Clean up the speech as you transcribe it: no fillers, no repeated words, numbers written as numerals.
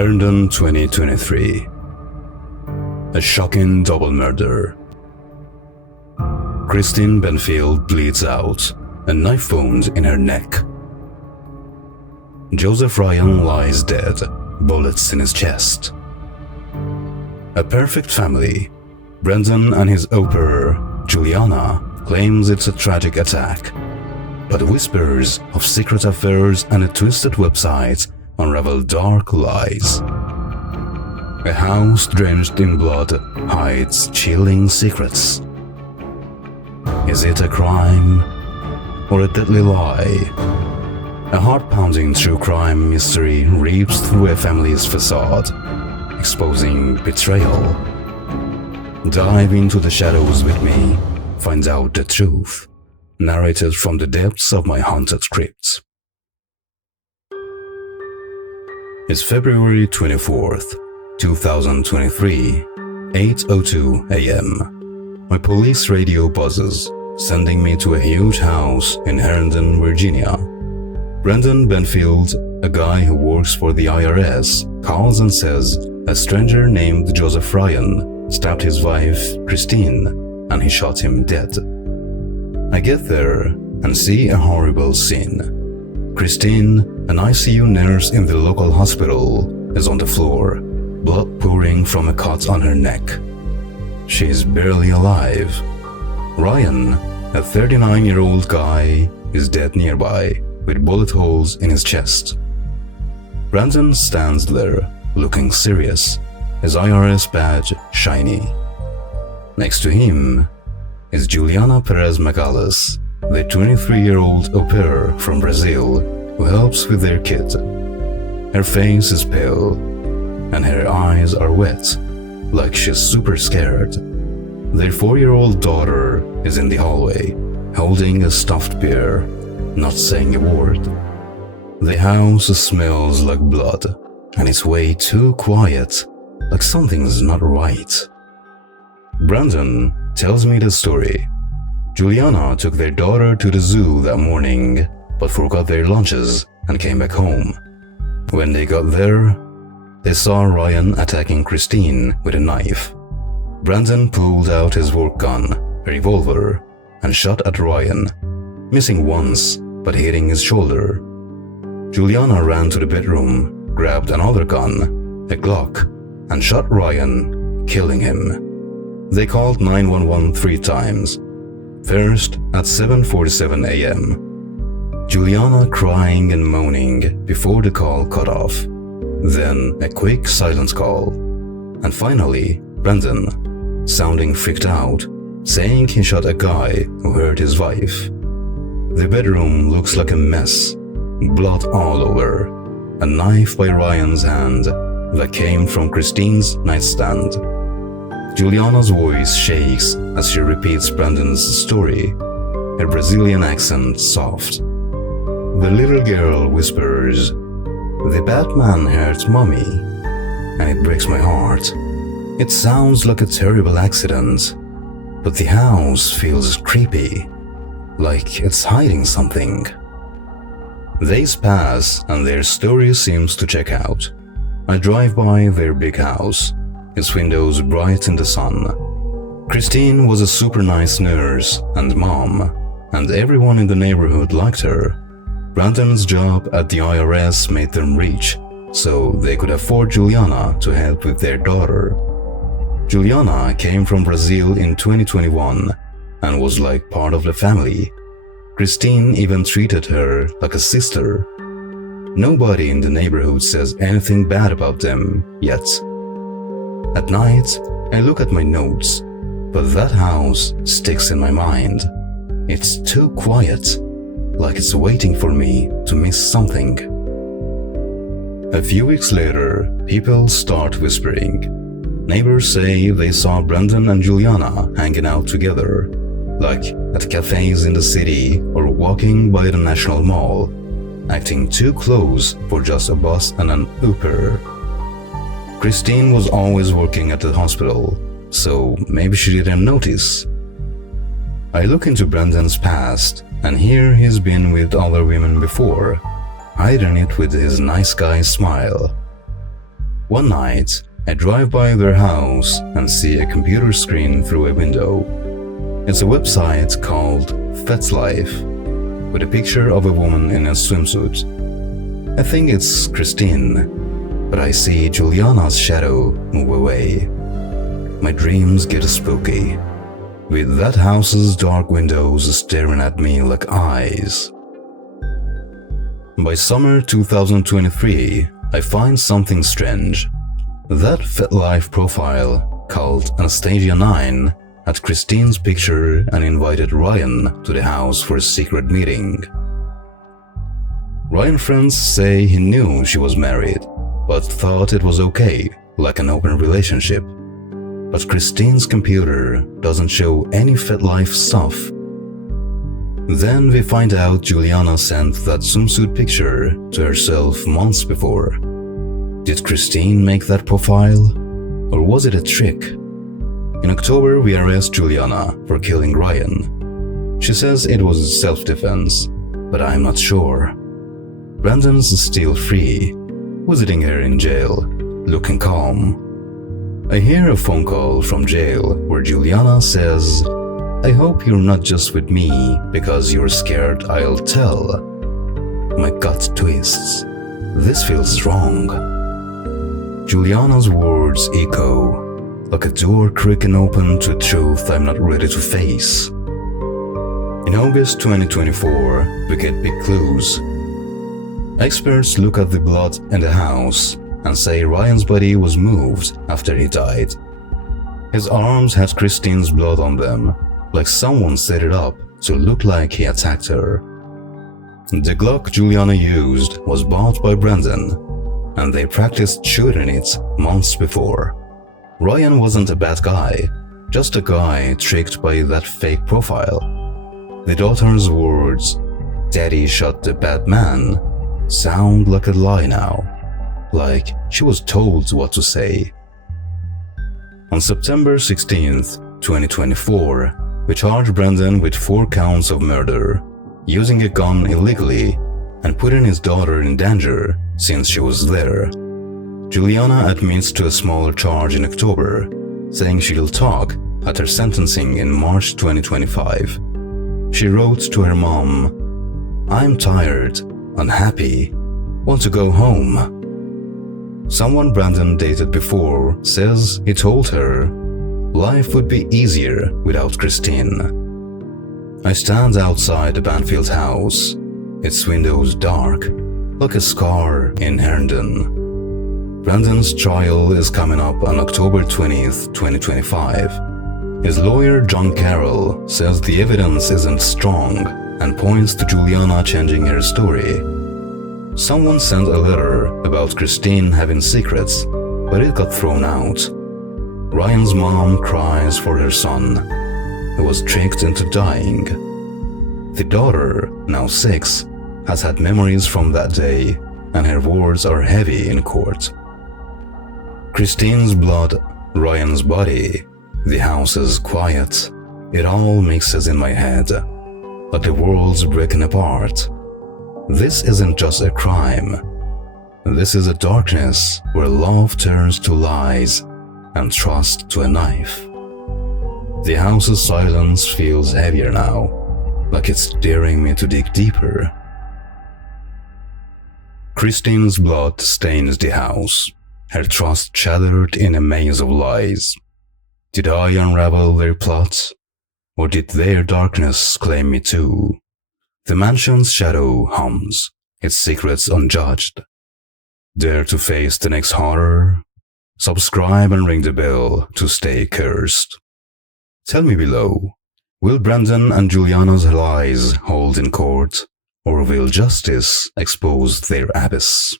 Herndon 2023. A shocking double murder. Christine Banfield bleeds out, a knife wound in her neck. Joseph Ryan lies dead, bullets in his chest. A perfect family. Brendan and his au pair, Juliana, claims it's a tragic attack. But whispers of secret affairs and a twisted website unravel dark lies. A house drenched in blood hides chilling secrets. Is it a crime or a deadly lie? A heart-pounding true crime mystery reaps through a family's facade, exposing betrayal. Dive into the shadows with me, find out the truth, narrated from the depths of my haunted crypt. It's February 24th, 2023, 8:02 a.m. My police radio buzzes, sending me to a huge house in Herndon, Virginia. Brendan Banfield, a guy who works for the IRS, calls and says a stranger named Joseph Ryan stabbed his wife, Christine, and he shot him dead. I get there and see a horrible scene. Christine, an ICU nurse in the local hospital, is on the floor, blood pouring from a cut on her neck. She is barely alive. Ryan, a 39-year-old guy, is dead nearby, with bullet holes in his chest. Brandon stands there, looking serious, his IRS badge shiny. Next to him is Juliana Peres Magalhães, the 23-year-old au pair from Brazil who helps with their kid. Her face is pale, and her eyes are wet, like she's super scared. Their 4-year-old daughter is in the hallway, holding a stuffed bear, not saying a word. The house smells like blood, and it's way too quiet, like something's not right. Brandon tells me the story. Juliana took their daughter to the zoo that morning, but forgot their lunches and came back home. When they got there, they saw Ryan attacking Christine with a knife. Brandon pulled out his work gun, a revolver, and shot at Ryan, missing once but hitting his shoulder. Juliana ran to the bedroom, grabbed another gun, a Glock, and shot Ryan, killing him. They called 911 3 times. First at 7:47 a.m. Juliana crying and moaning before the call cut off. Then a quick silence call. And finally, Brendan, sounding freaked out, saying he shot a guy who hurt his wife. The bedroom looks like a mess. Blood all over. A knife by Ryan's hand that came from Christine's nightstand. Juliana's voice shakes as she repeats Brandon's story, her Brazilian accent soft. The little girl whispers, "The Batman hurt mommy," and it breaks my heart. It sounds like a terrible accident, but the house feels creepy, like it's hiding something. Days pass and their story seems to check out. I drive by their big house, its windows bright in the sun. Christine was a super nice nurse and mom, and everyone in the neighborhood liked her. Brandon's job at the IRS made them rich, so they could afford Juliana to help with their daughter. Juliana came from Brazil in 2021 and was like part of the family. Christine even treated her like a sister. Nobody in the neighborhood says anything bad about them yet. At night, I look at my notes, but that house sticks in my mind. It's too quiet, like it's waiting for me to miss something. A few weeks later, people start whispering. Neighbors say they saw Brendan and Juliana hanging out together, like at cafes in the city or walking by the National Mall, acting too close for just a bus and an Uber. Christine was always working at the hospital, so maybe she didn't notice. I look into Brendan's past, and here he's been with other women before, hiding it with his nice guy smile. One night, I drive by their house and see a computer screen through a window. It's a website called FetLife, with a picture of a woman in a swimsuit. I think it's Christine, but I see Juliana's shadow move away. My dreams get spooky, with that house's dark windows staring at me like eyes. By summer 2023, I find something strange. That FetLife profile called Anastasia9 had Christine's picture and invited Ryan to the house for a secret meeting. Ryan's friends say he knew she was married, but thought it was okay, like an open relationship. But Christine's computer doesn't show any FetLife stuff. Then we find out Juliana sent that swimsuit picture to herself months before. Did Christine make that profile? Or was it a trick? In October, we arrest Juliana for killing Ryan. She says it was self-defense, but I'm not sure. Brendan's still free, visiting her in jail, looking calm. I hear a phone call from jail where Juliana says, "I hope you're not just with me because you're scared I'll tell." My gut twists. This feels wrong. Juliana's words echo, like a door creaking open to a truth I'm not ready to face. In August 2024, we get big clues. Experts look at the blood in the house and say Ryan's body was moved after he died. His arms had Christine's blood on them, like someone set it up to look like he attacked her. The Glock Juliana used was bought by Brendan, and they practiced shooting it months before. Ryan wasn't a bad guy, just a guy tricked by that fake profile. The daughter's words, "Daddy shot the bad man," sound like a lie now, like she was told what to say. On September 16th, 2024, we charge Brendan with 4 counts of murder, using a gun illegally, and putting his daughter in danger since she was there. Juliana admits to a smaller charge in October, saying she'll talk at her sentencing in March 2025. She wrote to her mom, "I'm tired, unhappy, want to go home." Someone Brendan dated before says he told her life would be easier without Christine. I stand outside the Banfield house, its windows dark, like a scar in Herndon. Brendan's trial is coming up on October 20th, 2025. His lawyer John Carroll says the evidence isn't strong and points to Juliana changing her story. Someone sent a letter about Christine having secrets, but it got thrown out. Ryan's mom cries for her son, who was tricked into dying. The daughter, now 6, has had memories from that day, and her words are heavy in court. Christine's blood, Ryan's body, the house is quiet. It all mixes in my head, like the world's breaking apart. This isn't just a crime. This is a darkness where love turns to lies and trust to a knife. The house's silence feels heavier now, like it's daring me to dig deeper. Christine's blood stains the house, her trust shattered in a maze of lies. Did I unravel their plot? Or did their darkness claim me too? The mansion's shadow hums, its secrets unjudged. Dare to face the next horror? Subscribe and ring the bell to stay cursed. Tell me below, will Brendan and Juliana's lies hold in court, or will justice expose their abyss?